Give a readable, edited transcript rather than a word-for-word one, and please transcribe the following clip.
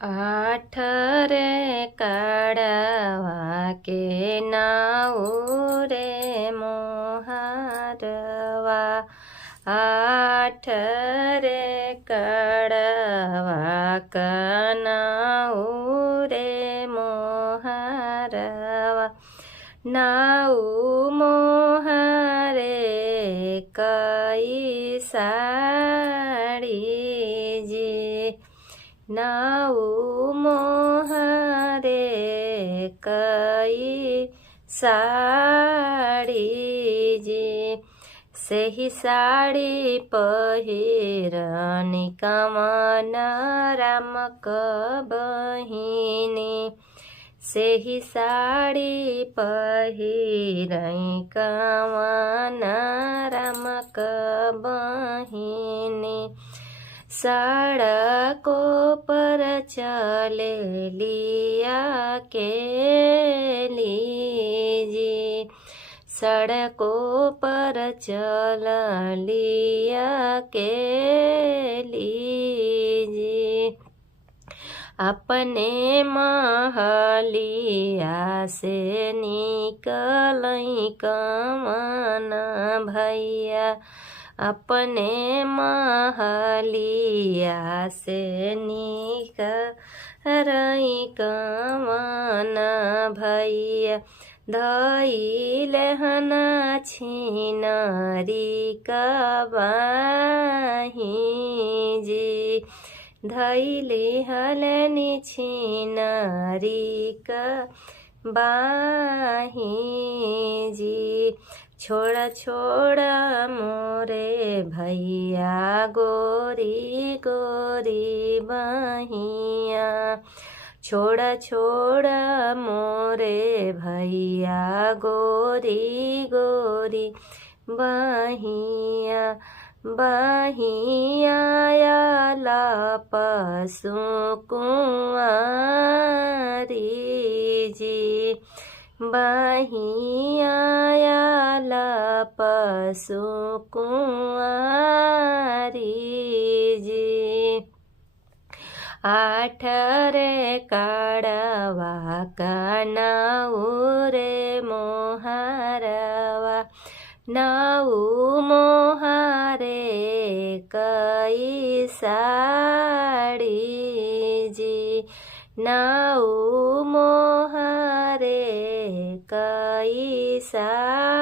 आठ रे काढ़वा के नाऊ रे मोहारवा। आठ रे काढ़वा का नाऊ रे मोहारवा। नाऊ मोहारे कई साड़ी जी। नाऊ मोहरे कई साड़ी जी। सेही साड़ी पहिरनी कमन राम बहिनी। सेही साड़ी पहिरई कमन राम बहिनी। सड़कों पर चले लिया के लीजी। सड़कों पर चल लिया के लीजी। अपने महलिया से निकलई कमन भैया। अपने महलिया से निकलई कमन भैया। धइलहन छिनरी कबाही जी। धइलहन छिनरी कबाही जी। छोड़ा छोड़ा मोरे भैया गोरी गोरी बहिया। छोड़ा छोड़ा मोरे भैया गोरी गोरी बहिया। बहिया आला पशु कुंवारी जी। बहिया आला पशु कुंवारी जी। आठ रे काढ़वा का नाऊ रे मोहारवा। नाऊ मोहारे कई साड़ी जी। नाऊ मोहारे कई साड़ी।